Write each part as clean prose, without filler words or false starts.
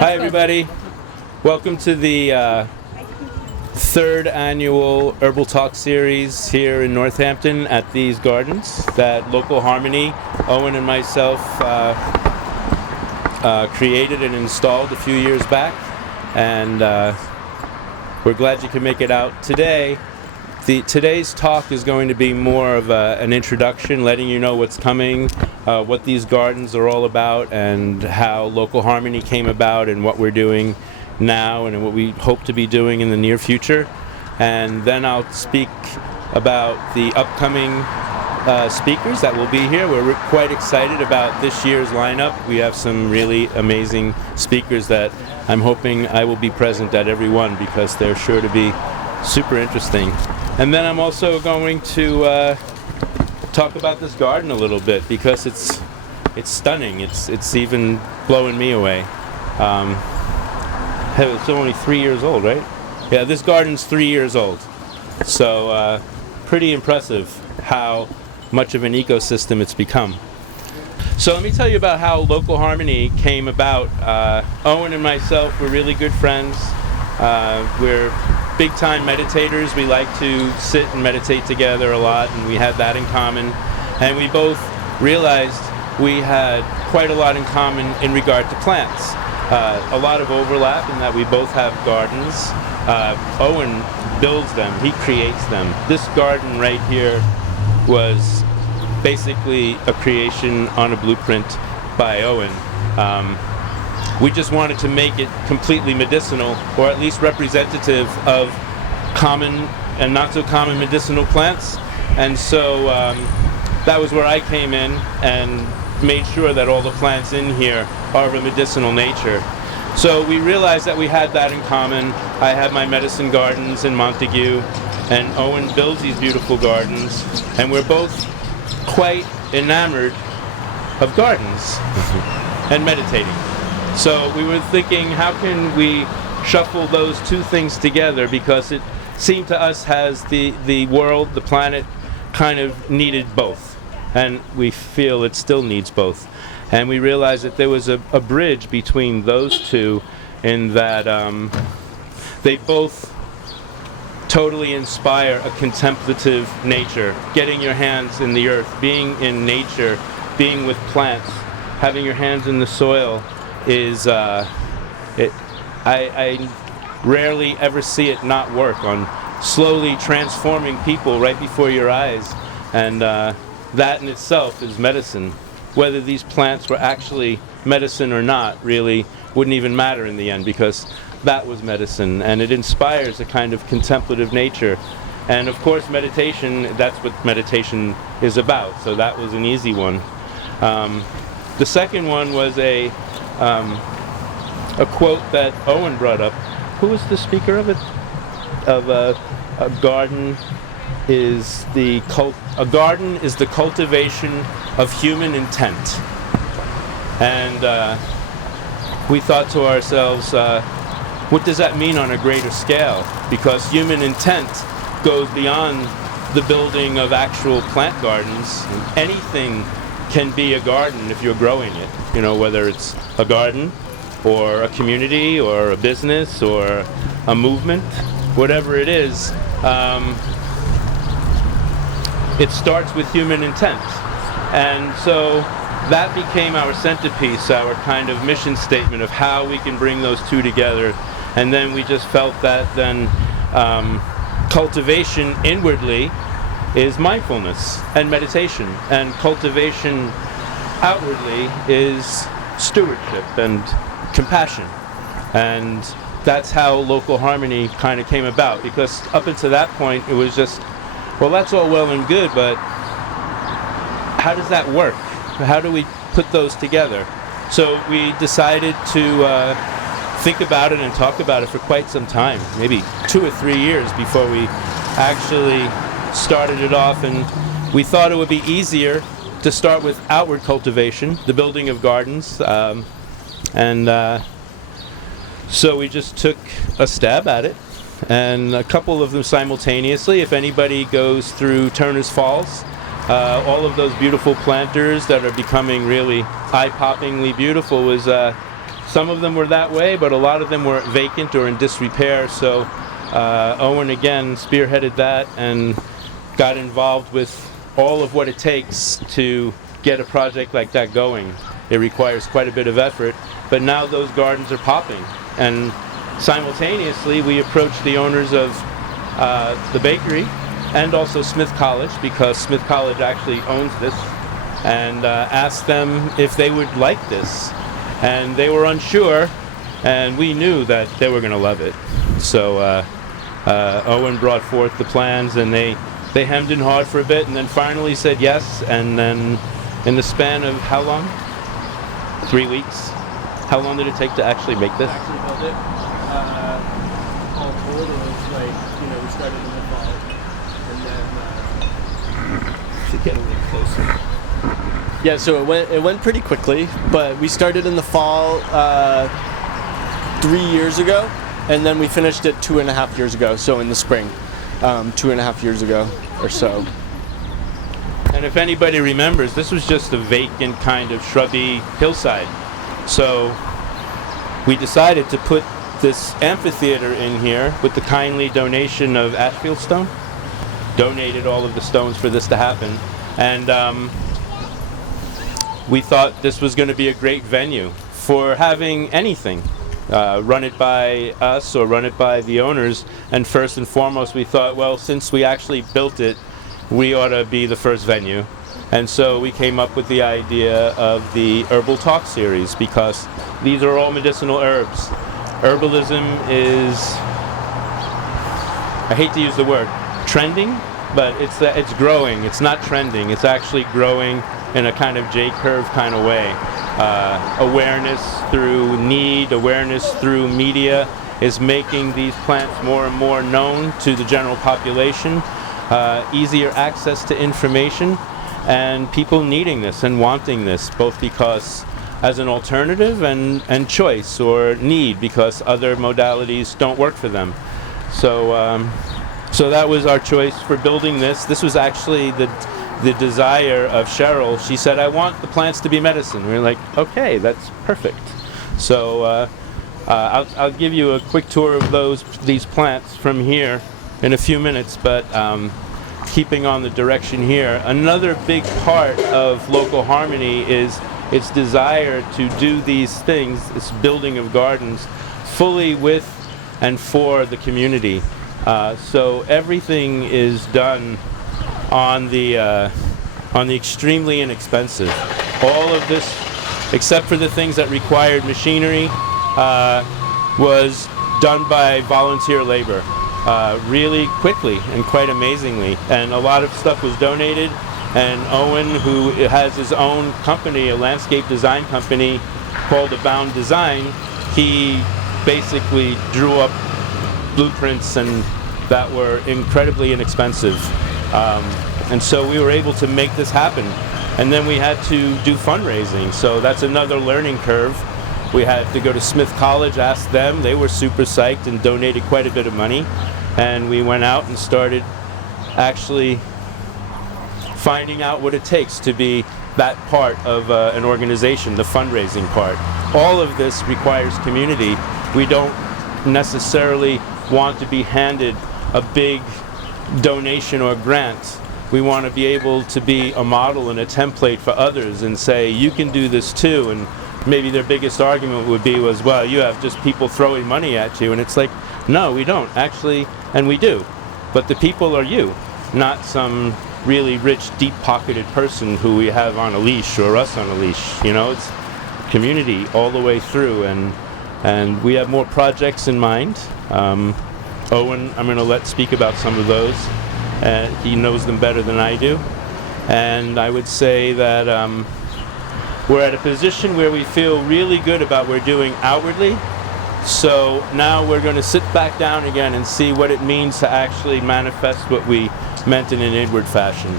Hi, everybody. Welcome to the third annual Herbal Talk series here in Northampton at these gardens that Local Harmony, Owen and myself created and installed a few years back. And we're glad you can make it out today. Today's talk is going to be more of an introduction, letting you know what's coming, what these gardens are all about, and how Local Harmony came about, and what we're doing now, and what we hope to be doing in the near future. And then I'll speak about the upcoming speakers that will be here. We're quite excited about this year's lineup. We have some really amazing speakers that I'm hoping I will be present at every one, because they're sure to be super interesting. And then I'm also going to talk about this garden a little bit, because it's stunning. It's even blowing me away. It's only 3 years old, right? Yeah, this garden's 3 years old. So pretty impressive how much of an ecosystem it's become. So let me tell you about how Local Harmony came about. Owen and myself were really good friends. We're big-time meditators. We like to sit and meditate together a lot, and we had that in common. And we both realized we had quite a lot in common in regard to plants. A lot of overlap in that we both have gardens. Owen builds them, he creates them. This garden right here was basically a creation on a blueprint by Owen. We just wanted to make it completely medicinal, or at least representative of common and not so common medicinal plants. And so that was where I came in and made sure that all the plants in here are of a medicinal nature. So we realized that we had that in common. I have my medicine gardens in Montague, and Owen builds these beautiful gardens, and we're both quite enamored of gardens and meditating. So we were thinking, how can we shuffle those two things together, because it seemed to us as the world, the planet, kind of needed both, and we feel it still needs both. And we realized that there was a bridge between those two, in that they both totally inspire a contemplative nature. Getting your hands in the earth, being in nature, being with plants, having your hands in the soil is, I rarely ever see it not work on slowly transforming people right before your eyes. And that in itself is medicine. Whether these plants were actually medicine or not really wouldn't even matter in the end, because that was medicine, and it inspires a kind of contemplative nature. And of course meditation, that's what meditation is about, so that was an easy one. The second one was a quote that Owen brought up. Who was the speaker of it? Of a garden is the cultivation of human intent. And we thought to ourselves, what does that mean on a greater scale? Because human intent goes beyond the building of actual plant gardens. Anything can be a garden if you're growing it. You know, whether it's a garden or a community or a business or a movement, whatever it is, it starts with human intent. And so that became our centerpiece, our kind of mission statement of how we can bring those two together. And then we just felt that then cultivation inwardly is mindfulness and meditation, and cultivation outwardly is stewardship and compassion. And that's how Local Harmony kind of came about, because up until that point it was just, well, that's all well and good, but how does that work? How do we put those together? So we decided to think about it and talk about it for quite some time, maybe 2 or 3 years before we actually started it off. And we thought it would be easier to start with outward cultivation, the building of gardens, so we just took a stab at it, and a couple of them simultaneously. If anybody goes through Turner's Falls, all of those beautiful planters that are becoming really eye-poppingly beautiful was Some of them were that way, but a lot of them were vacant or in disrepair. So Owen again spearheaded that and got involved with all of what it takes to get a project like that going. It requires quite a bit of effort, but now those gardens are popping. And simultaneously, we approached the owners of the bakery and also Smith College, because Smith College actually owns this, and asked them if they would like this. And they were unsure, and we knew that they were going to love it. So Owen brought forth the plans, and they hemmed and hawed for a bit, and then finally said yes. And then in the span of how long? 3 weeks. How long did it take to actually make this? Actually build it. All told, it was like, we started in the fall, and then Should get a little closer. yeah, so it went pretty quickly, but we started in the fall 3 years ago, and then we finished it 2.5 years ago. So in the spring, 2.5 years ago or so. And if anybody remembers, this was just a vacant kind of shrubby hillside. So we decided to put this amphitheater in here with the kindly donation of Ashfield Stone. Donated all of the stones for this to happen. And we thought this was going to be a great venue for having anything. Run it by us or run it by the owners. And first and foremost, we thought, well, since we actually built it, we ought to be the first venue. And so we came up with the idea of the Herbal Talk series, because these are all medicinal herbs. Herbalism is, I hate to use the word trending, but it's growing. It's not trending. It's actually growing in a kind of J-curve kind of way. Awareness through need, awareness through media is making these plants more and more known to the general population. Easier access to information, and people needing this and wanting this, both because as an alternative and choice, or need because other modalities don't work for them. So so that was our choice for building this. This was actually the desire of Cheryl. She said, I want the plants to be medicine. We were like, okay, that's perfect. So I'll give you a quick tour of these plants from here in a few minutes, but keeping on the direction here, another big part of local harmony is its desire to do these things, this building of gardens, fully with and for the community. So everything is done on the extremely inexpensive. All of this, except for the things that required machinery, was done by volunteer labor. Really quickly and quite amazingly, and a lot of stuff was donated. And Owen, who has his own company, a landscape design company called Abound Design, he basically drew up blueprints and that were incredibly inexpensive, and so we were able to make this happen. And then we had to do fundraising, so that's another learning curve. We had to go to Smith College, ask them. They were super psyched and donated quite a bit of money. And we went out and started actually finding out what it takes to be that part of an organization, the fundraising part. All of this requires community. We don't necessarily want to be handed a big donation or grant. We want to be able to be a model and a template for others and say, you can do this too. And maybe their biggest argument would be was, well, you have just people throwing money at you. And it's like, no, we don't actually, and we do. But the people are you, not some really rich, deep-pocketed person who we have on a leash or us on a leash. It's community all the way through, and we have more projects in mind. Owen, I'm going to let speak about some of those. He knows them better than I do. And I would say that we're at a position where we feel really good about what we're doing outwardly. So now we're going to sit back down again and see what it means to actually manifest what we meant in an inward fashion.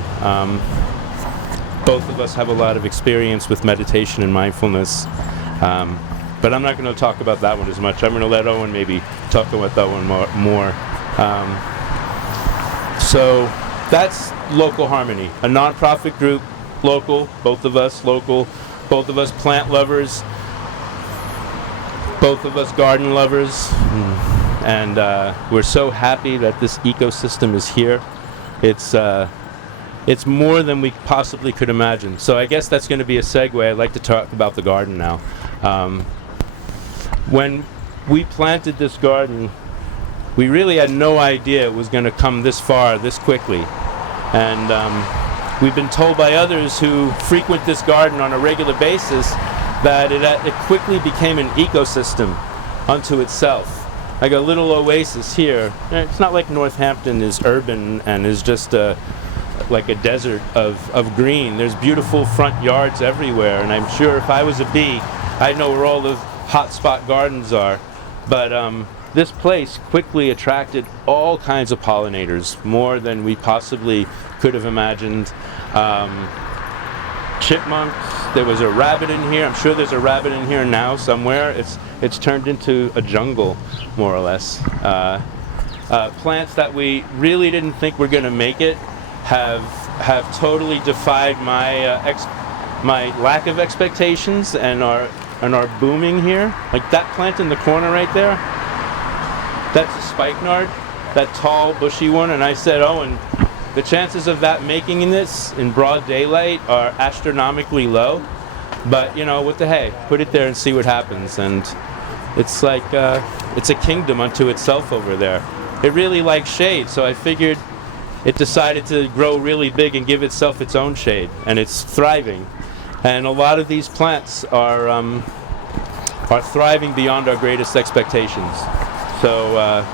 Both of us have a lot of experience with meditation and mindfulness. But I'm not going to talk about that one as much. I'm going to let Owen maybe talk about that one more. So that's Local Harmony, a nonprofit group, local, both of us local, both of us plant lovers. both of us garden lovers, and we're so happy that this ecosystem is here. It's more than we possibly could imagine. So I guess that's going to be a segue. I'd like to talk about the garden now. When we planted this garden, we really had no idea it was going to come this far, this quickly. And we've been told by others who frequent this garden on a regular basis that it quickly became an ecosystem unto itself. Like a little oasis here. It's not like Northampton is urban and is just like a desert of green. There's beautiful front yards everywhere, and I'm sure if I was a bee, I'd know where all the hotspot gardens are. But this place quickly attracted all kinds of pollinators, more than we possibly could have imagined. Chipmunks, there was a rabbit in here. I'm sure there's a rabbit in here now somewhere. It's turned into a jungle, more or less. Plants that we really didn't think were going to make it have totally defied my lack of expectations and are booming here. Like that plant in the corner right there, that's a spikenard, that tall bushy one, and I said, oh, and the chances of that making this in broad daylight are astronomically low, but you know, what the hey, put it there and see what happens. And it's like it's a kingdom unto itself over there. It really likes shade, so I figured it decided to grow really big and give itself its own shade, and it's thriving. And a lot of these plants are thriving beyond our greatest expectations. So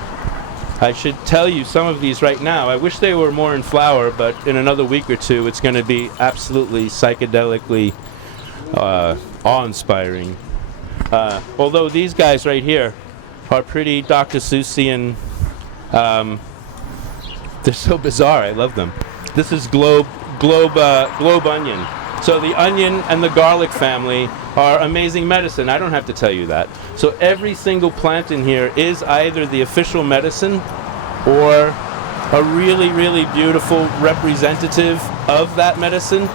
I should tell you some of these right now. I wish they were more in flower, but in another week or two it's going to be absolutely psychedelically awe-inspiring. Although these guys right here are pretty Dr. Seussian. They're so bizarre. I love them. This is globe onion. So the onion and the garlic family are amazing medicine. I don't have to tell you that. So every single plant in here is either the official medicine or a really, really beautiful representative of that medicine.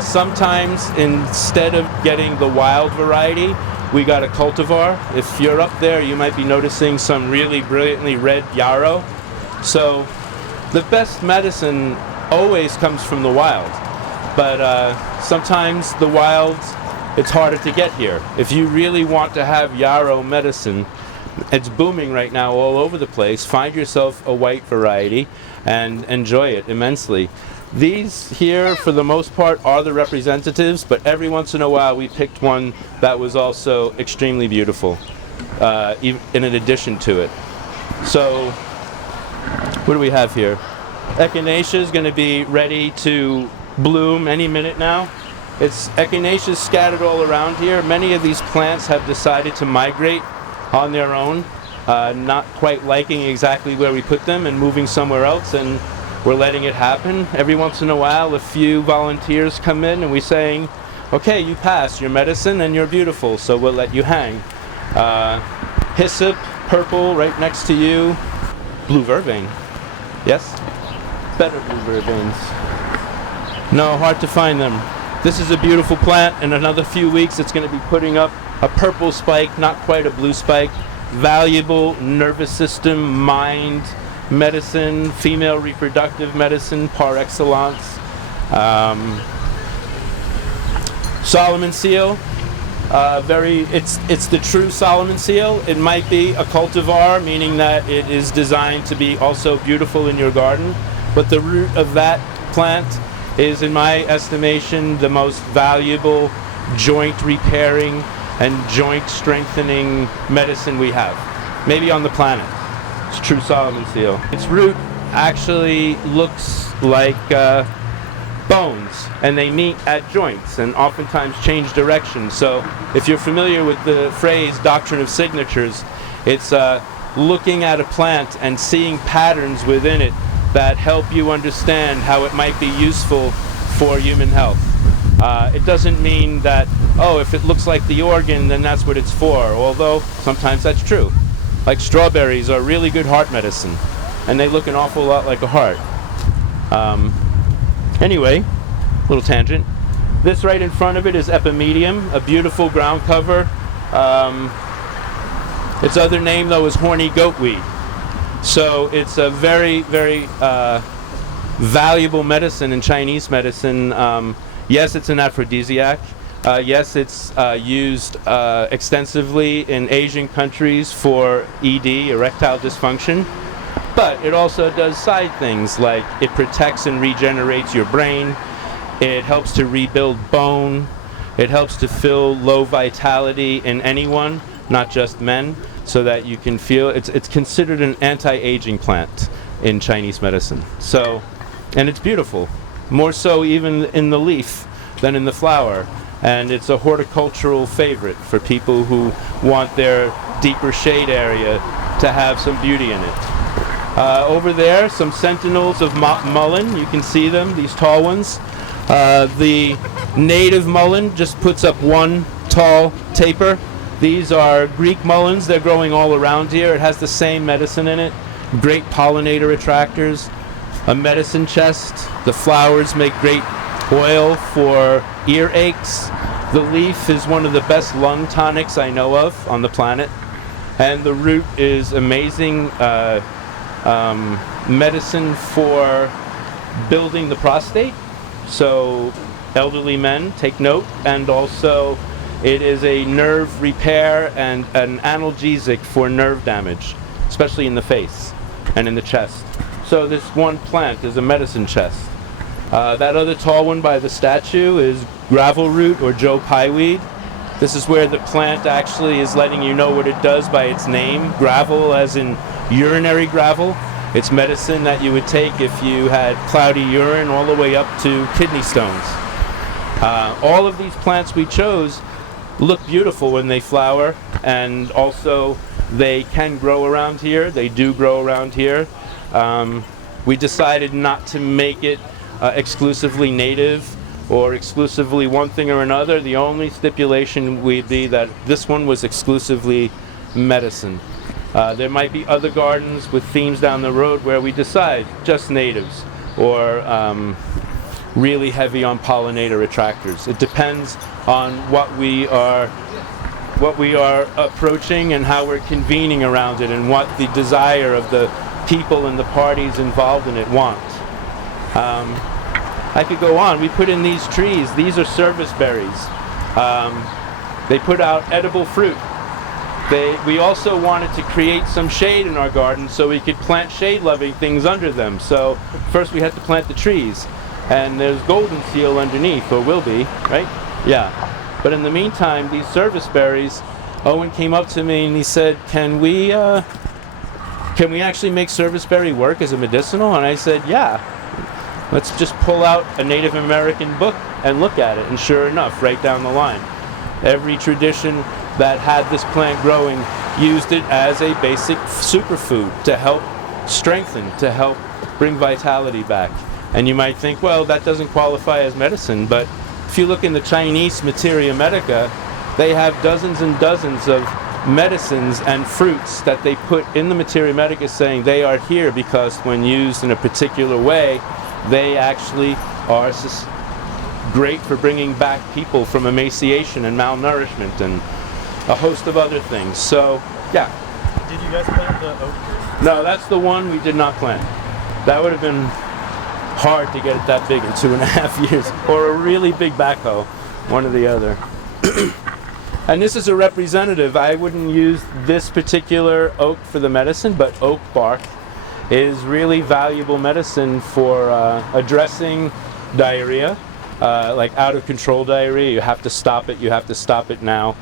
Sometimes instead of getting the wild variety, we got a cultivar. If you're up there, you might be noticing some really brilliantly red yarrow. So the best medicine always comes from the wild. But sometimes the wild, it's harder to get here. If you really want to have yarrow medicine, it's booming right now all over the place. Find yourself a white variety and enjoy it immensely. These here, for the most part, are the representatives, but every once in a while we picked one that was also extremely beautiful, in addition to it. So, what do we have here? Echinacea is going to be ready to bloom any minute now. It's echinaceas scattered all around here. Many of these plants have decided to migrate on their own, not quite liking exactly where we put them and moving somewhere else, and we're letting it happen. Every once in a while a few volunteers come in and we're saying, okay, you passed your medicine and you're beautiful, so we'll let you hang. Hyssop, purple, right next to you. Blue vervain. Yes? Better blue vervains. No, hard to find them. This is a beautiful plant. In another few weeks it's going to be putting up a purple spike, not quite a blue spike. Valuable nervous system, mind, medicine, female reproductive medicine par excellence. Solomon seal. It's the true Solomon seal. It might be a cultivar, meaning that it is designed to be also beautiful in your garden, but the root of that plant is, in my estimation, the most valuable joint repairing and joint strengthening medicine we have, maybe on the planet. It's true Solomon seal. Its root actually looks like bones, and they meet at joints and oftentimes change direction. So if you're familiar with the phrase doctrine of signatures, it's looking at a plant and seeing patterns within it that help you understand how it might be useful for human health. It doesn't mean that, oh, if it looks like the organ, then that's what it's for, although sometimes that's true. Like strawberries are really good heart medicine, and they look an awful lot like a heart. Anyway, little tangent. This right in front of it is epimedium, a beautiful ground cover. Its other name, though, is horny goatweed. So it's a very, very valuable medicine in Chinese medicine. Yes, it's an aphrodisiac. Yes, it's used extensively in Asian countries for ED, erectile dysfunction. But it also does side things, like it protects and regenerates your brain. It helps to rebuild bone. It helps to fill low vitality in anyone, not just men, so that you can feel it's considered an anti-aging plant in Chinese medicine. So, and it's beautiful, more so even in the leaf than in the flower. And it's a horticultural favorite for people who want their deeper shade area to have some beauty in it. Over there, some sentinels of mullein. You can see them, these tall ones. The native mullein just puts up one tall taper. These are Greek mulleins. They're growing all around here. It has the same medicine in it. Great pollinator attractors. A medicine chest. The flowers make great oil for ear aches. The leaf is one of the best lung tonics I know of on the planet. And the root is amazing medicine for building the prostate. So elderly men, take note. And also it is a nerve repair and an analgesic for nerve damage, especially in the face and in the chest. So this one plant is a medicine chest. That other tall one by the statue is gravel root or Joe Pye weed. This is where the plant actually is letting you know what it does by its name. Gravel as in urinary gravel. It's medicine that you would take if you had cloudy urine all the way up to kidney stones. All of these plants we chose look beautiful when they flower, and also they can grow around here. They do grow around here. We decided not to make it exclusively native or exclusively one thing or another. The only stipulation would be that this one was exclusively medicine. There might be other gardens with themes down the road where we decide just natives or really heavy on pollinator attractors. It depends on what we are approaching and how we're convening around it and what the desire of the people and the parties involved in it want. I could go on. We put in these trees. These are service berries. They put out edible fruit. We also wanted to create some shade in our garden so we could plant shade-loving things under them. So first we had to plant the trees. And there's golden seal underneath, or will be, right? Yeah. But in the meantime, these service berries, Owen came up to me and he said, can we actually make service berry work as a medicinal? And I said, yeah. Let's just pull out a Native American book and look at it. And sure enough, right down the line, every tradition that had this plant growing used it as a basic superfood to help strengthen, to help bring vitality back. And you might think, well, that doesn't qualify as medicine, but if you look in the Chinese Materia Medica, they have dozens and dozens of medicines and fruits that they put in the Materia Medica saying they are here because when used in a particular way, they actually are great for bringing back people from emaciation and malnourishment and a host of other things. So, yeah. Did you guys plant the oak tree? No, that's the one we did not plant. That would have been hard to get it that big in 2.5 years, or a really big backhoe, one or the other. And this is a representative. I wouldn't use this particular oak for the medicine, but oak bark is really valuable medicine for addressing diarrhea, like out of control diarrhea. You have to stop it. You have to stop it now.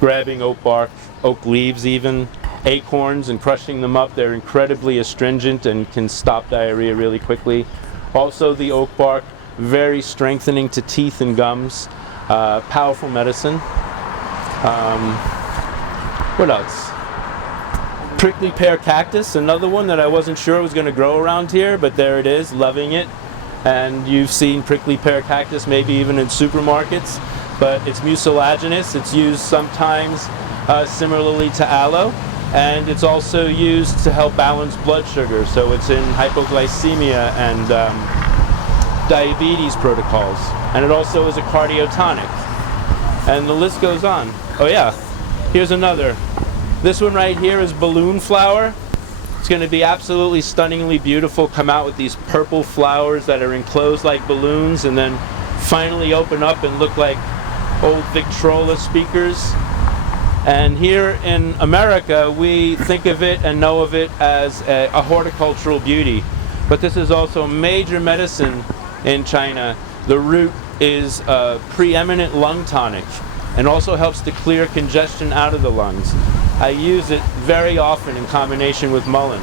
Grabbing oak bark, oak leaves even, acorns and crushing them up, they're incredibly astringent and can stop diarrhea really quickly. Also the oak bark, very strengthening to teeth and gums. Powerful medicine. What else? Prickly pear cactus, another one that I wasn't sure was going to grow around here, but there it is, loving it. And you've seen prickly pear cactus maybe even in supermarkets, but it's mucilaginous. It's used sometimes similarly to aloe, and it's also used to help balance blood sugar. So it's in hypoglycemia and diabetes protocols. And it also is a cardiotonic. And the list goes on. Oh yeah, Here's another. This one right here is balloon flower. It's going to be absolutely stunningly beautiful, come out with these purple flowers that are enclosed like balloons and then finally open up and look like old Victrola speakers. And here in America, we think of it and know of it as a horticultural beauty. But this is also major medicine in China. The root is a preeminent lung tonic and also helps to clear congestion out of the lungs. I use it very often in combination with mullein.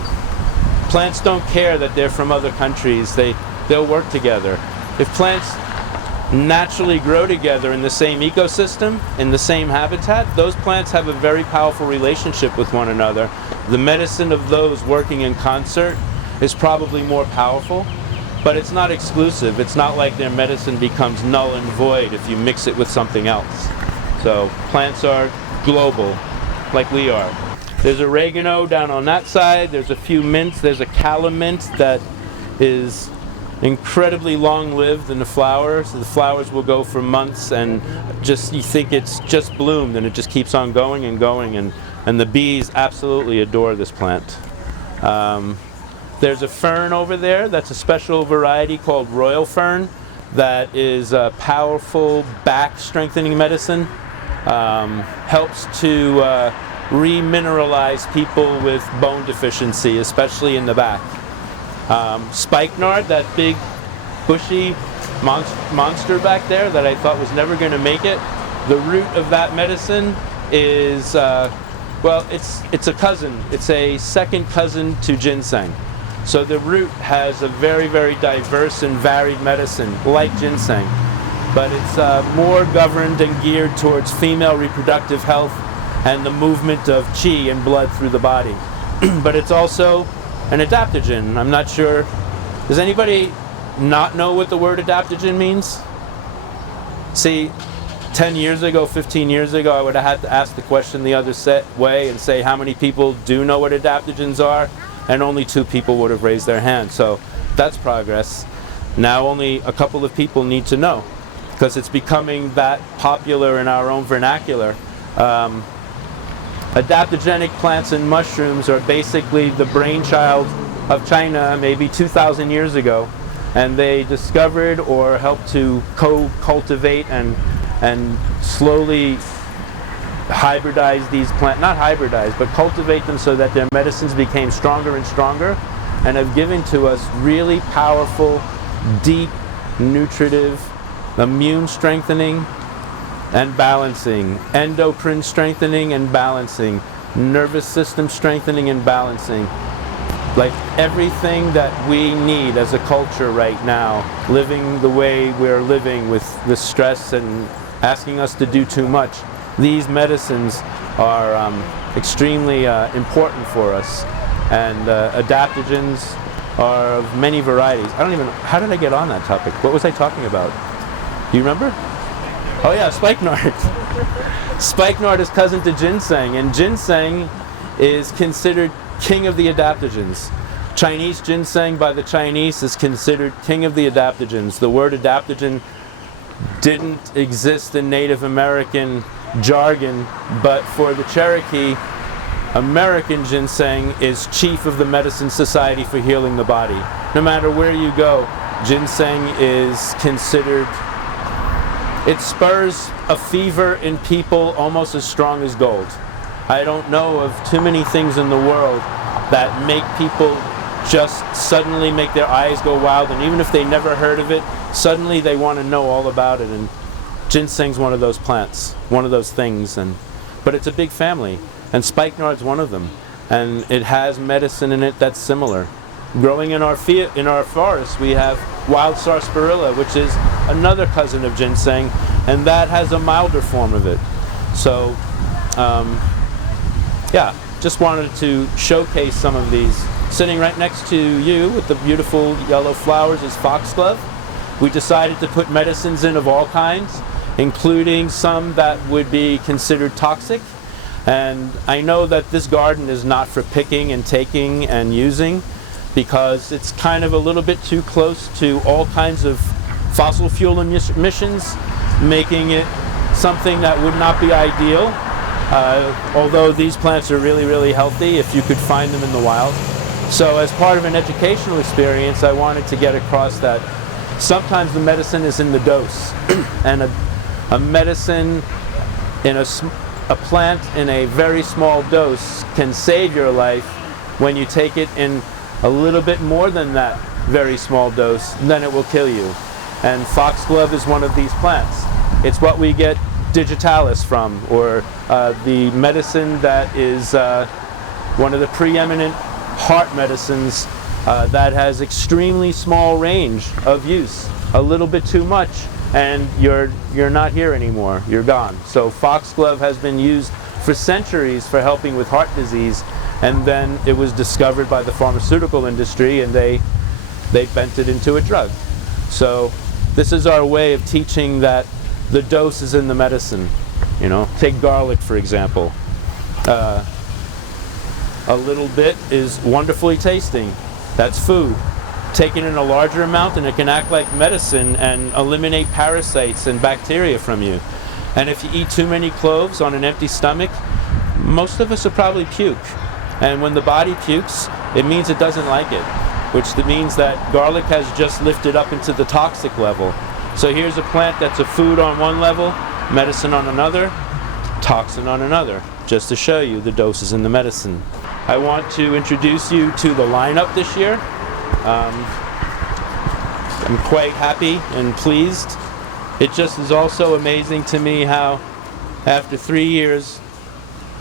Plants don't care that they're from other countries. They'll work together. If plants naturally grow together in the same ecosystem, in the same habitat, those plants have a very powerful relationship with one another. The medicine of those working in concert is probably more powerful, but it's not exclusive. It's not like their medicine becomes null and void if you mix it with something else. So plants are global, like we are. There's oregano down on that side. There's a few mints. There's a calamint that is incredibly long-lived in the flowers. So the flowers will go for months, and just you think it's just bloomed, and it just keeps on going and going, and the bees absolutely adore this plant. There's a fern over there that's a special variety called royal fern that is a powerful back strengthening medicine. Helps to remineralize people with bone deficiency, especially in the back. Spikenard, that big bushy monster back there that I thought was never going to make it, the root of that medicine is, well, it's a cousin. It's a second cousin to ginseng. So the root has a very, very diverse and varied medicine, like ginseng. But it's more governed and geared towards female reproductive health and the movement of qi and blood through the body. But it's also an adaptogen. I'm not sure, does anybody not know what the word adaptogen means? See, 10 years ago, 15 years ago, I would have had to ask the question the other way and say how many people do know what adaptogens are, and only 2 people would have raised their hand. So that's progress. Now only a couple of people need to know, because it's becoming that popular in our own vernacular. Adaptogenic plants and mushrooms are basically the brainchild of China maybe 2,000 years ago, and they discovered or helped to co-cultivate and slowly hybridize these plants, not hybridize, but cultivate them so that their medicines became stronger and stronger, and have given to us really powerful, deep, nutritive, immune strengthening and balancing, endocrine strengthening and balancing, nervous system strengthening and balancing. Like everything that we need as a culture right now, living the way we're living with the stress and asking us to do too much, these medicines are extremely important for us. And adaptogens are of many varieties. I don't even, how did I get on that topic? What was I talking about? Do you remember? Oh yeah, spikenard. Spikenard is cousin to ginseng, and ginseng is considered king of the adaptogens. Chinese ginseng by the Chinese is considered king of the adaptogens. The word adaptogen didn't exist in Native American jargon, but for the Cherokee, American ginseng is chief of the Medicine Society for healing the body. No matter where you go, ginseng is considered, it spurs a fever in people almost as strong as gold. I don't know of too many things in the world that make people just suddenly make their eyes go wild, and even if they never heard of it, suddenly they want to know all about it. And ginseng's one of those plants, one of those things, but it's a big family, and spikenard's one of them, and it has medicine in it that's similar. Growing in our forests, we have wild sarsaparilla, which is another cousin of ginseng, and that has a milder form of it. So, yeah, just wanted to showcase some of these. Sitting right next to you with the beautiful yellow flowers is foxglove. We decided to put medicines in of all kinds, including some that would be considered toxic. And I know that this garden is not for picking and taking and using, because it's kind of a little bit too close to all kinds of fossil fuel emissions, making it something that would not be ideal. although these plants are really, really healthy if you could find them in the wild. So as part of an educational experience, I wanted to get across that sometimes the medicine is in the dose. And a medicine in a plant in a very small dose can save your life when you take it in a little bit more than that very small dose, then it will kill you. And foxglove is one of these plants. It's what we get digitalis from, or the medicine that is one of the preeminent heart medicines that has extremely small range of use. A little bit too much and you're not here anymore, you're gone. So foxglove has been used for centuries for helping with heart disease, and then it was discovered by the pharmaceutical industry and they bent it into a drug. So this is our way of teaching that the dose is in the medicine. You know, take garlic for example. A little bit is wonderfully tasting. That's food. Take it in a larger amount and it can act like medicine and eliminate parasites and bacteria from you. And if you eat too many cloves on an empty stomach, most of us will probably puke. And when the body pukes, it means it doesn't like it, which means that garlic has just lifted up into the toxic level. So here's a plant that's a food on one level, medicine on another, toxin on another, just to show you the doses in the medicine. I want to introduce you to the lineup this year. I'm quite happy and pleased. It just is also amazing to me how after 3 years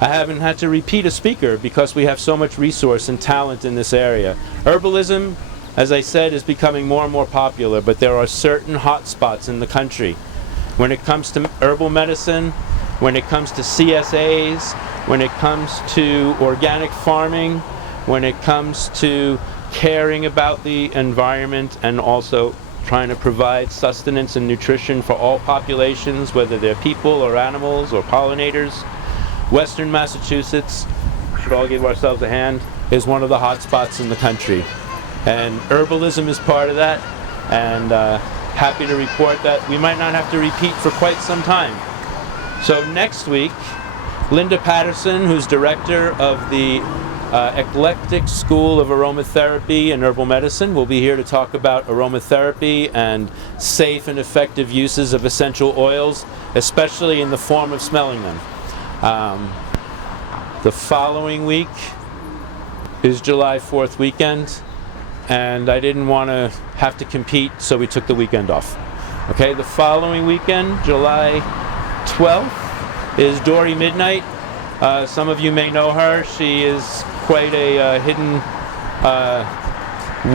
I haven't had to repeat a speaker because we have so much resource and talent in this area. Herbalism, as I said, is becoming more and more popular, but there are certain hot spots in the country. When it comes to herbal medicine, when it comes to CSAs, when it comes to organic farming, when it comes to caring about the environment and also trying to provide sustenance and nutrition for all populations, whether they're people or animals or pollinators. Western Massachusetts, we should all give ourselves a hand, is one of the hot spots in the country. And herbalism is part of that, and happy to report that we might not have to repeat for quite some time. So next week, Linda Patterson, who's director of the Eclectic School of Aromatherapy and Herbal Medicine, will be here to talk about aromatherapy and safe and effective uses of essential oils, especially in the form of smelling them. The following week is July 4th weekend, and I didn't want to have to compete, so we took the weekend off. Okay, the following weekend, July 12th, is Dory Midnight. Some of you may know her. She is quite a hidden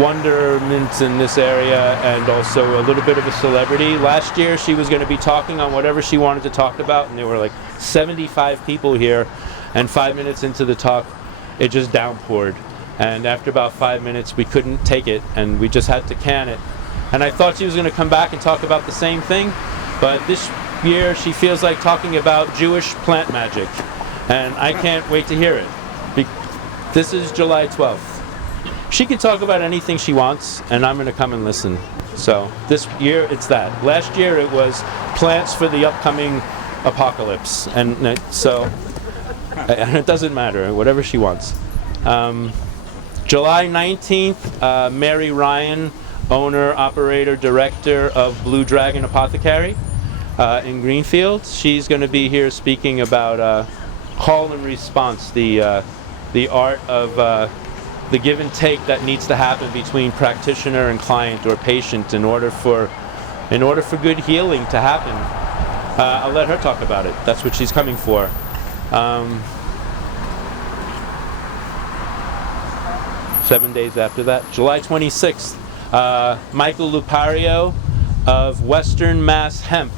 wonderment in this area and also a little bit of a celebrity. Last year she was going to be talking on whatever she wanted to talk about, and there were like 75 people here, and 5 minutes into the talk it just downpoured, and after about 5 minutes we couldn't take it and we just had to can it. And I thought she was going to come back and talk about the same thing, but this year she feels like talking about Jewish plant magic, and I can't wait to hear it. This is July 12th. She can talk about anything she wants, and I'm going to come and listen. So this year it's that. Last year it was plants for the upcoming apocalypse, and so it doesn't matter, whatever she wants. July 19th, Mary Ryan, owner, operator, director of Blue Dragon Apothecary in Greenfield. She's going to be here speaking about call and response, the art of the give and take that needs to happen between practitioner and client or patient in order for good healing to happen. I'll let her talk about it. That's what she's coming for. 7 days after that, July 26th, Michael Lupario of Western Mass Hemp.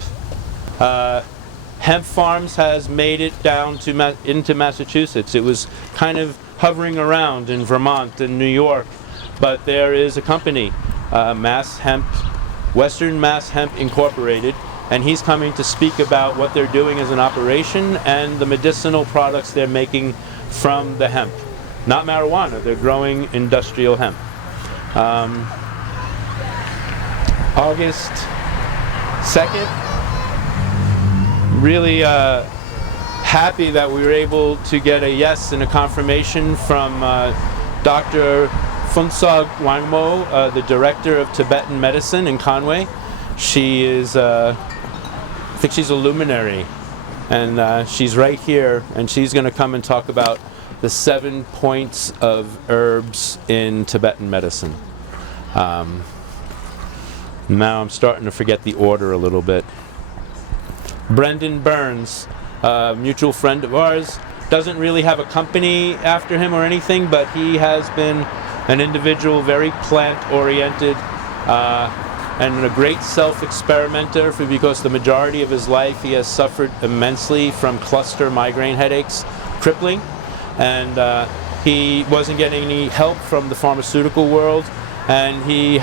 Hemp Farms has made it down to into Massachusetts. It was kind of hovering around in Vermont and New York, but there is a company, Mass Hemp, Western Mass Hemp Incorporated, and he's coming to speak about what they're doing as an operation and the medicinal products they're making from the hemp. Not marijuana, they're growing industrial hemp. August 2nd, really happy that we were able to get a yes and a confirmation from Dr. Phuntsog Wangmo, the director of Tibetan medicine in Conway. She is, I think she's a luminary, and she's right here, and she's going to come and talk about the 7 points of herbs in Tibetan medicine. Now I'm starting to forget the order a little bit. Brendan Burns, a mutual friend of ours, doesn't really have a company after him or anything, but he has been an individual, very plant-oriented, and a great self-experimenter, because the majority of his life he has suffered immensely from cluster migraine headaches, crippling, and he wasn't getting any help from the pharmaceutical world, and he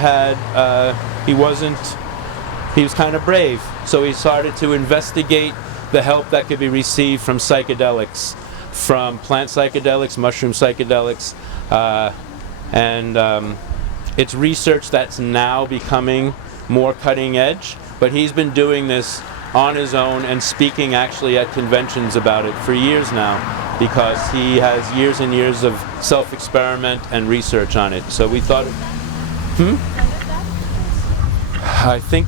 was kind of brave, so he started to investigate the help that could be received from psychedelics, from plant psychedelics, mushroom psychedelics, and it's research that's now becoming more cutting edge, but he's been doing this on his own and speaking actually at conventions about it for years now, because he has years and years of self-experiment and research on it. So we thought, I think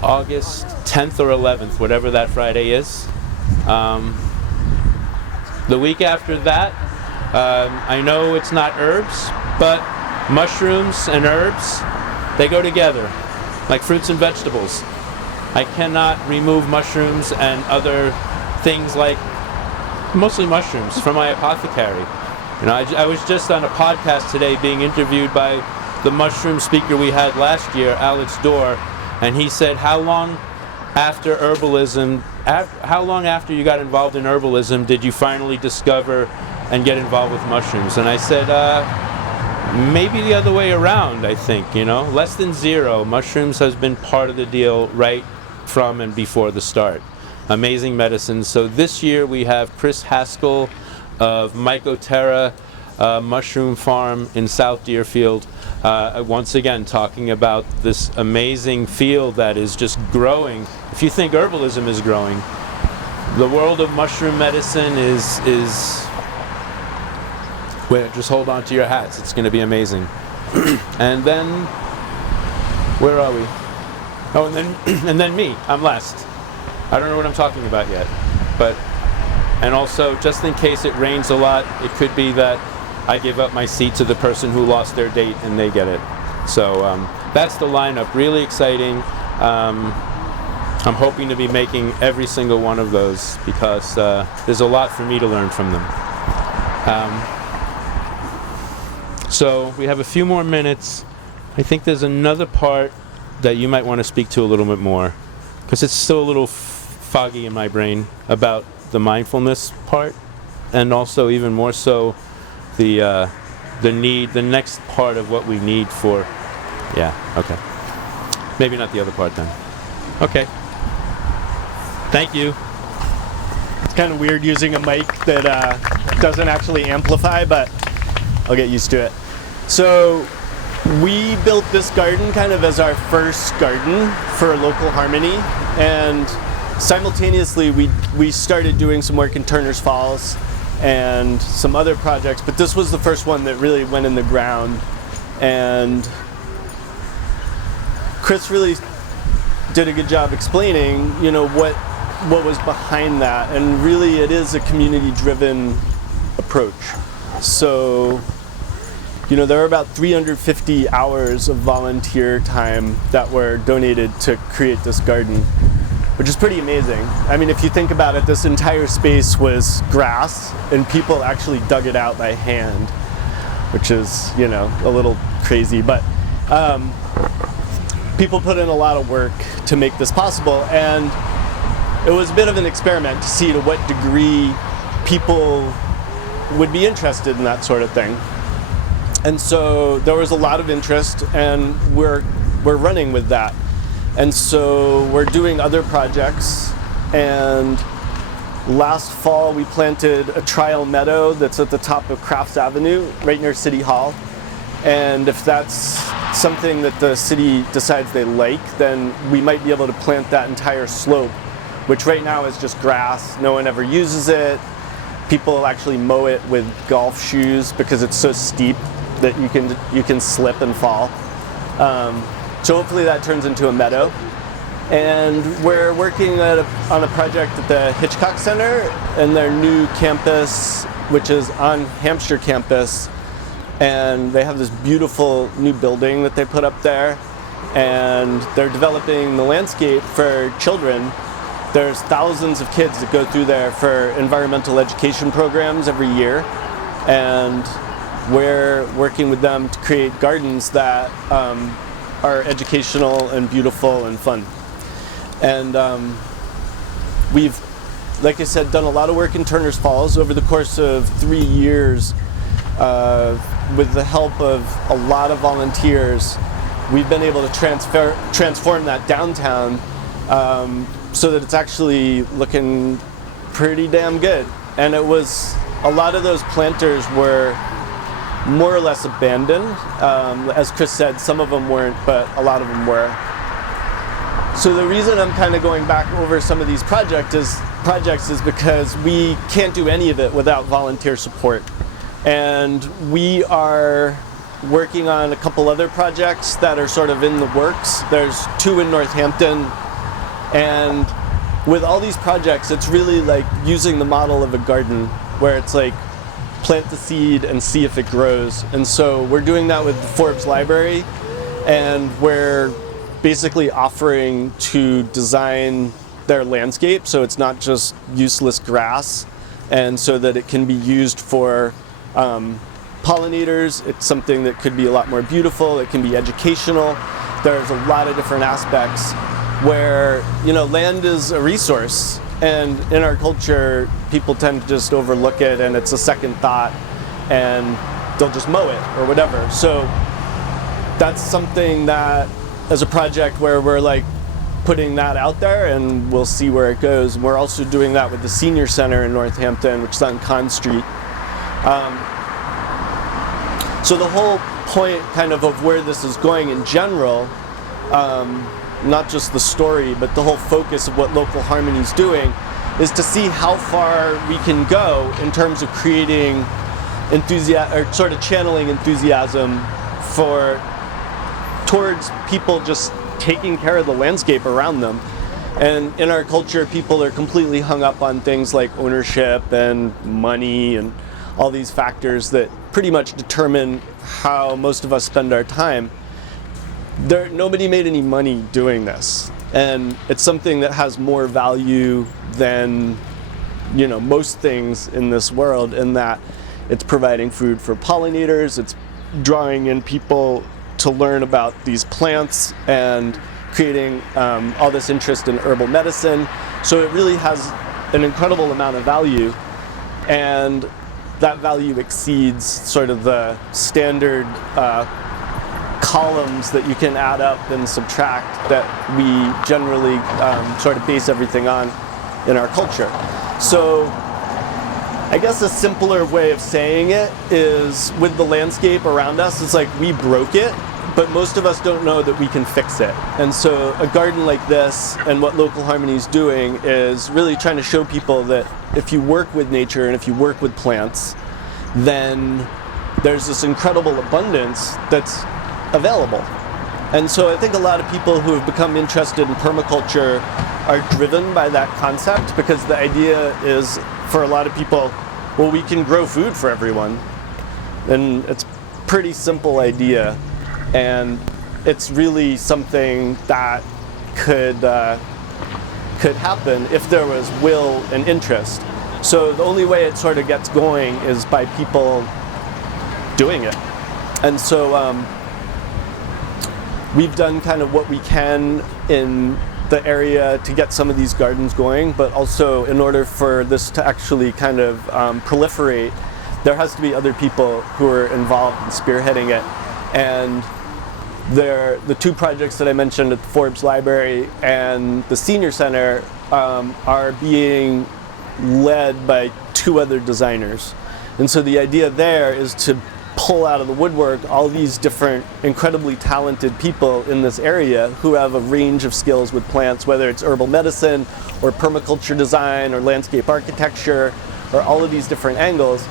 August 10th or 11th, whatever that Friday is. The week after that, I know it's not herbs, but mushrooms and herbs, they go together, like fruits and vegetables. I cannot remove mushrooms and other things, like mostly mushrooms, from my apothecary. You know, I was just on a podcast today being interviewed by the mushroom speaker we had last year, Alex Dorr, and he said, how long after herbalism, how long after you got involved in herbalism did you finally discover and get involved with mushrooms? And I said, maybe the other way around, I think, you know, less than zero. Mushrooms has been part of the deal right from and before the start. Amazing medicine. So this year we have Chris Haskell of Mycoterra Mushroom Farm in South Deerfield, once again talking about this amazing field that is just growing. If you think herbalism is growing, the world of mushroom medicine is wait, just hold on to your hats, it's going to be amazing. And then where are we? Oh, and then me, I'm last. I don't know what I'm talking about yet, but, and also just in case it rains a lot, it could be that I give up my seat to the person who lost their date and they get it. So that's the lineup. Really exciting. I'm hoping to be making every single one of those, because there's a lot for me to learn from them. So we have a few more minutes. I think there's another part that you might want to speak to a little bit more, because it's still a little foggy in my brain about the mindfulness part, and also even more so the next part of what we need for, yeah, okay. Maybe not the other part then. Okay. Thank you. It's kind of weird using a mic that doesn't actually amplify, but I'll get used to it. So we built this garden kind of as our first garden for local harmony, and simultaneously we started doing some work in Turner's Falls and some other projects, but this was the first one that really went in the ground. And Chris really did a good job explaining, you know, what was behind that, and really it is a community-driven approach. So, you know, there are about 350 hours of volunteer time that were donated to create this garden, which is pretty amazing. I mean, if you think about it, this entire space was grass, and people actually dug it out by hand, which is, you know, a little crazy, but people put in a lot of work to make this possible, and it was a bit of an experiment to see to what degree people would be interested in that sort of thing. And so there was a lot of interest, and we're running with that. And so we're doing other projects, and last fall we planted a trial meadow that's at the top of Crafts Avenue, right near City Hall. And if that's something that the city decides they like, then we might be able to plant that entire slope which right now is just grass. No one ever uses it. People actually mow it with golf shoes because it's so steep that you can slip and fall. So hopefully that turns into a meadow. And we're working on a project at the Hitchcock Center and their new campus, which is on Hampshire campus. And they have this beautiful new building that they put up there. And they're developing the landscape for children. There's thousands of kids that go through there for environmental education programs every year. And we're working with them to create gardens that are educational and beautiful and fun. And we've, like I said, done a lot of work in Turner's Falls over the course of 3 years. With the help of a lot of volunteers, we've been able to transform that downtown so that it's actually looking pretty damn good. And it was, a lot of those planters were more or less abandoned. As Chris said, some of them weren't, but a lot of them were. So the reason I'm kind of going back over some of these projects is because we can't do any of it without volunteer support. And we are working on a couple other projects that are sort of in the works. There's 2 in Northampton. And with all these projects, it's really like using the model of a garden where it's like plant the seed and see if it grows. And so we're doing that with the Forbes Library, and we're basically offering to design their landscape so it's not just useless grass, and so that it can be used for pollinators. It's something that could be a lot more beautiful. It can be educational. There's a lot of different aspects where, you know, land is a resource, and in our culture people tend to just overlook it, and it's a second thought, and they'll just mow it or whatever. So that's something that, as a project where we're like putting that out there, and we'll see where it goes. And we're also doing that with the Senior Center in Northampton, which is on Conn Street. So the whole point kind of where this is going in general, not just the story, but the whole focus of what Local Harmony is doing, is to see how far we can go in terms of creating or sort of channeling enthusiasm towards people just taking care of the landscape around them. And in our culture, people are completely hung up on things like ownership and money and all these factors that pretty much determine how most of us spend our time. Nobody made any money doing this, and it's something that has more value than, you know, most things in this world, in that it's providing food for pollinators, it's drawing in people to learn about these plants, and creating all this interest in herbal medicine. So it really has an incredible amount of value, and that value exceeds sort of the standard columns that you can add up and subtract that we generally sort of base everything on in our culture. So I guess a simpler way of saying it is, with the landscape around us, it's like we broke it, but most of us don't know that we can fix it. And so a garden like this, and what Local Harmony is doing, is really trying to show people that if you work with nature and if you work with plants, then there's this incredible abundance that's available. And so I think a lot of people who have become interested in permaculture are driven by that concept, because the idea is, for a lot of people, well, we can grow food for everyone. And it's a pretty simple idea, and it's really something that could happen if there was will and interest. So the only way it sort of gets going is by people doing it. And so we've done kind of what we can in the area to get some of these gardens going, but also in order for this to actually kind of proliferate, there has to be other people who are involved in spearheading it. And the 2 projects that I mentioned at the Forbes Library and the Senior Center are being led by 2 other designers. And so the idea there is to pull out of the woodwork all these different incredibly talented people in this area who have a range of skills with plants, whether it's herbal medicine or permaculture design or landscape architecture or all of these different angles,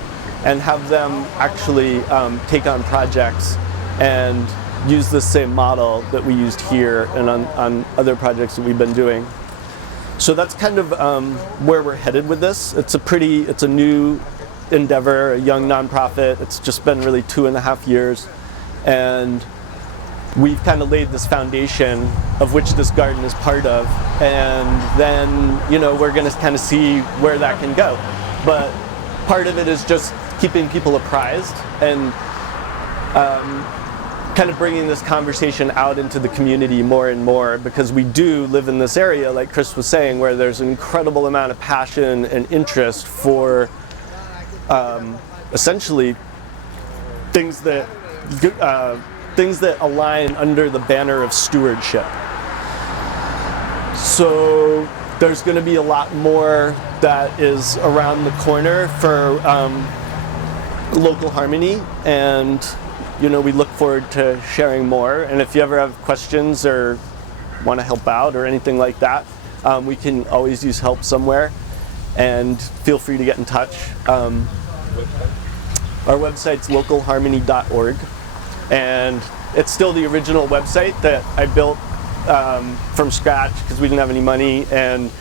and have them actually take on projects and use the same model that we used here and on other projects that we've been doing. So that's kind of where we're headed with this. It's a new endeavor, a young nonprofit. It's just been really 2.5 years, and we've kind of laid this foundation of which this garden is part of, and then we're going to kind of see where that can go. But part of it is just keeping people apprised and kind of bringing this conversation out into the community more and more, because we do live in this area, like Chris was saying, where there's an incredible amount of passion and interest for essentially things that align under the banner of stewardship. So there's going to be a lot more that is around the corner for local harmony, and we look forward to sharing more. And if you ever have questions or want to help out or anything like that, we can always use help somewhere, and feel free to get in touch. Our website's localharmony.org, and it's still the original website that I built from scratch because we didn't have any money, and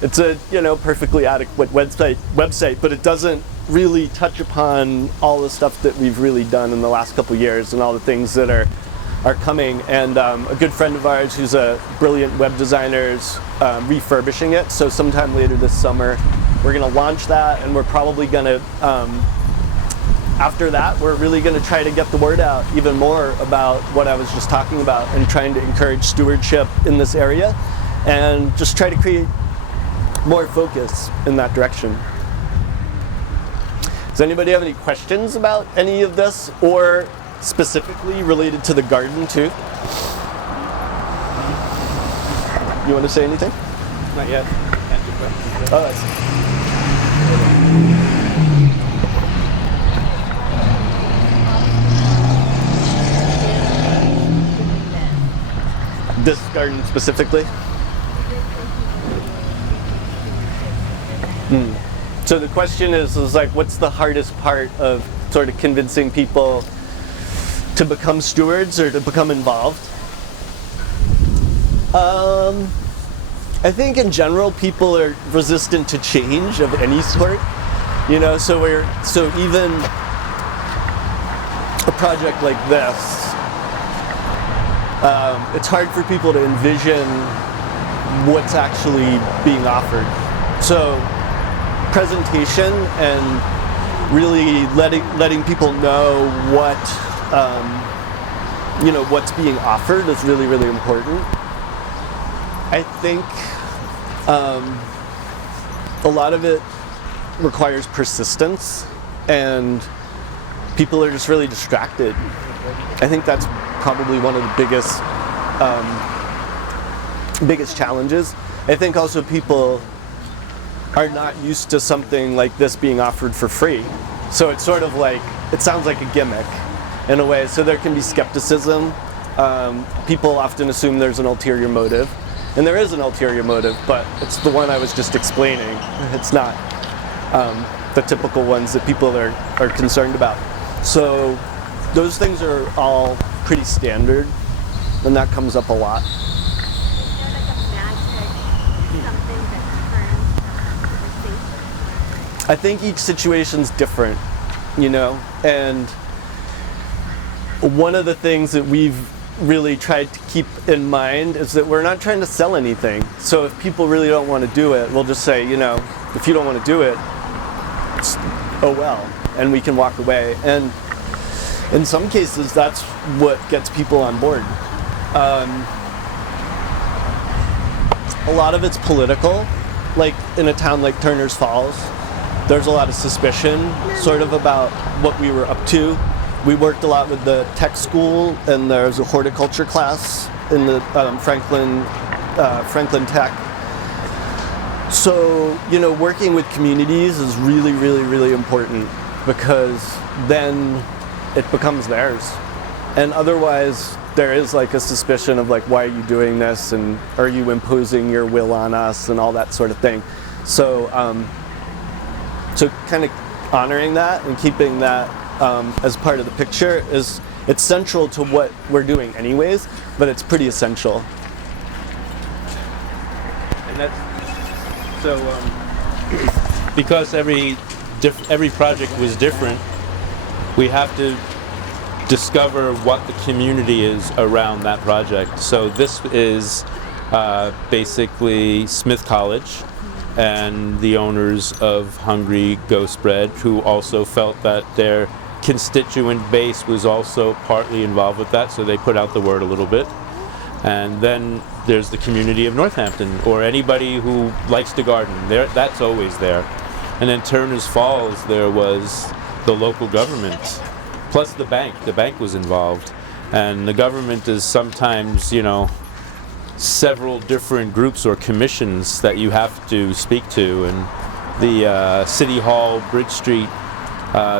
it's a perfectly adequate website, but it doesn't really touch upon all the stuff that we've really done in the last couple years and all the things that are coming. And a good friend of ours who's a brilliant web designer is refurbishing it, so sometime later this summer we're going to launch that, and we're probably going to after that we're really going to try to get the word out even more about what I was just talking about, and trying to encourage stewardship in this area and just try to create more focus in that direction. Does anybody have any questions about any of this, or specifically related to the garden too? You want to say anything? Not yet. Answer questions. Oh, I see. This garden specifically? So the question is like, what's the hardest part of sort of convincing people to become stewards or to become involved? I think in general people are resistant to change of any sort. So even a project like this, it's hard for people to envision what's actually being offered. So presentation and really letting people know what's being offered is really, really important. I think a lot of it requires persistence, and people are just really distracted. I think that's probably one of the biggest challenges. I think also people are not used to something like this being offered for free. So it's sort of like, it sounds like a gimmick in a way, so there can be skepticism. People often assume there's an ulterior motive, and there is an ulterior motive, but it's the one I was just explaining. It's not the typical ones that people are concerned about. So those things are all pretty standard, and that comes up a lot. I think each situation's different, and one of the things that we've really tried to keep in mind is that we're not trying to sell anything. So if people really don't want to do it, we'll just say, if you don't want to do it, oh well, and we can walk away. And in some cases, that's what gets people on board. A lot of it's political, like in a town like Turner's Falls. There's a lot of suspicion sort of about what we were up to. We worked a lot with the tech school, and there's a horticulture class in the Franklin Tech. So, working with communities is really, really, really important, because then it becomes theirs. And otherwise, there is like a suspicion of like, why are you doing this, and are you imposing your will on us, and all that sort of thing. So, so kind of honoring that and keeping that as part of the picture it's central to what we're doing anyways, but it's pretty essential. And that's so because every project was different, we have to discover what the community is around that project. So this is basically Smith College and the owners of Hungry Ghost Bread, who also felt that their constituent base was also partly involved with that, so they put out the word a little bit. And then there's the community of Northampton, or anybody who likes to garden. That's always there. And then Turner's Falls, there was the local government, plus the bank. The bank was involved. And the government is sometimes, several different groups or commissions that you have to speak to. And the City Hall, Bridge Street,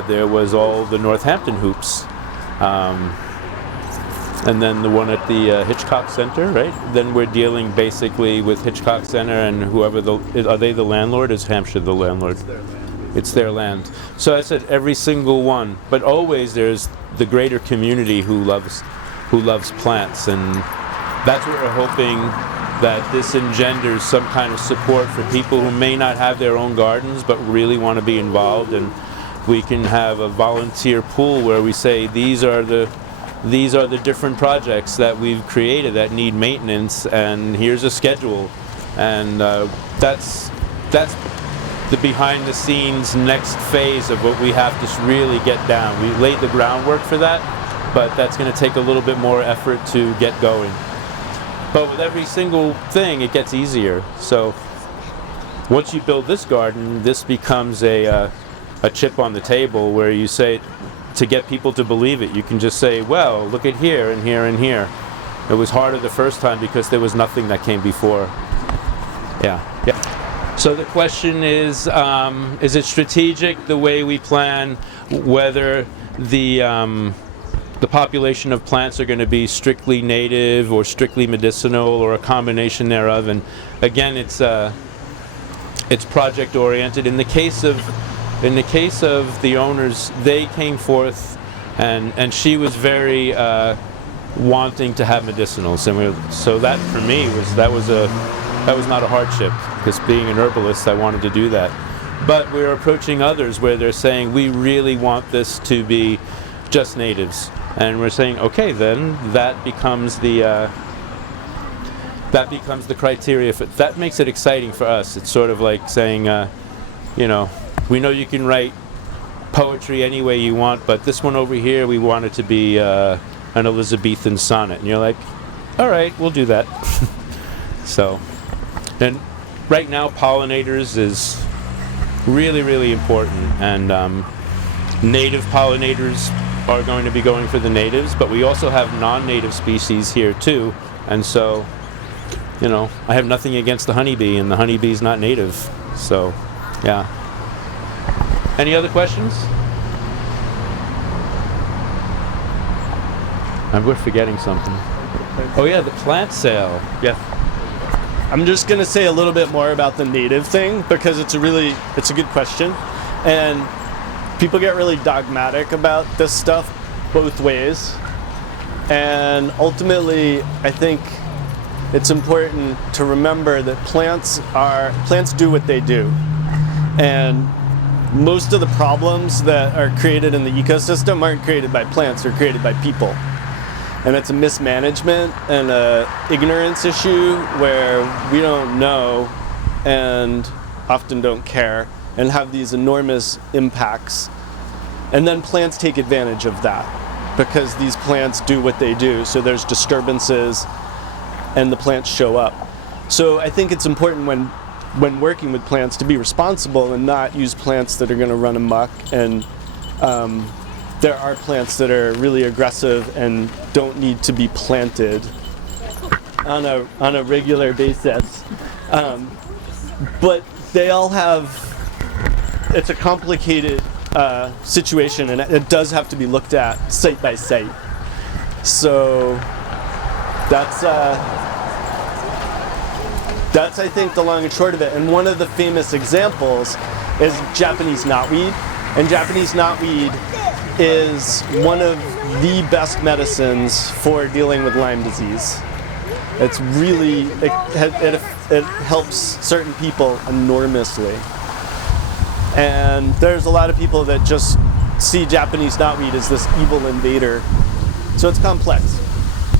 there was all the Northampton hoops. And then the one at the Hitchcock Center, right? Then we're dealing basically with Hitchcock Center and whoever are they the landlord? Is Hampshire the landlord? It's their land. So I said every single one, but always there's the greater community who loves plants, and that's what we're hoping, that this engenders some kind of support for people who may not have their own gardens but really want to be involved, and we can have a volunteer pool where we say these are the different projects that we've created that need maintenance, and here's a schedule. And that's the behind the scenes next phase of what we have to really get down. We laid the groundwork for that, but that's going to take a little bit more effort to get going. But with every single thing, it gets easier. So once you build this garden, this becomes a chip on the table where you say, to get people to believe it, you can just say, well, look at here and here and here. It was harder the first time because there was nothing that came before. Yeah. So the question is it strategic the way we plan, whether the population of plants are going to be strictly native or strictly medicinal or a combination thereof? And again, it's project oriented. In the case of the owners, they came forth, and she was very wanting to have medicinals, and so that for me was not a hardship, because being an herbalist, I wanted to do that. But we're approaching others where they're saying we really want this to be just natives, and we're saying okay, then that becomes the criteria for that. Makes it exciting for us. It's sort of like saying we know you can write poetry any way you want, but this one over here, we want it to be an Elizabethan sonnet. And you're like, all right, we'll do that. So, and right now, pollinators is really, really important. And native pollinators are going to be going for the natives, but we also have non-native species here too. And so, I have nothing against the honeybee, and the honeybee's not native. So, yeah. Any other questions? We're forgetting something. Oh yeah, the plant sale. Yeah. I'm just going to say a little bit more about the native thing, because it's a good question. And people get really dogmatic about this stuff both ways. And ultimately, I think it's important to remember that plants do what they do. And most of the problems that are created in the ecosystem aren't created by plants, they're created by people. And it's a mismanagement and a ignorance issue where we don't know and often don't care and have these enormous impacts. And then plants take advantage of that because these plants do what they do. So there's disturbances and the plants show up. So I think it's important when working with plants to be responsible and not use plants that are going to run amok. And there are plants that are really aggressive and don't need to be planted on a regular basis. But they all have, it's a complicated situation, and it does have to be looked at site by site. So that's I think the long and short of it. And one of the famous examples is Japanese knotweed. And Japanese knotweed is one of the best medicines for dealing with Lyme disease. It's really, it helps certain people enormously. And there's a lot of people that just see Japanese knotweed as this evil invader. So it's complex.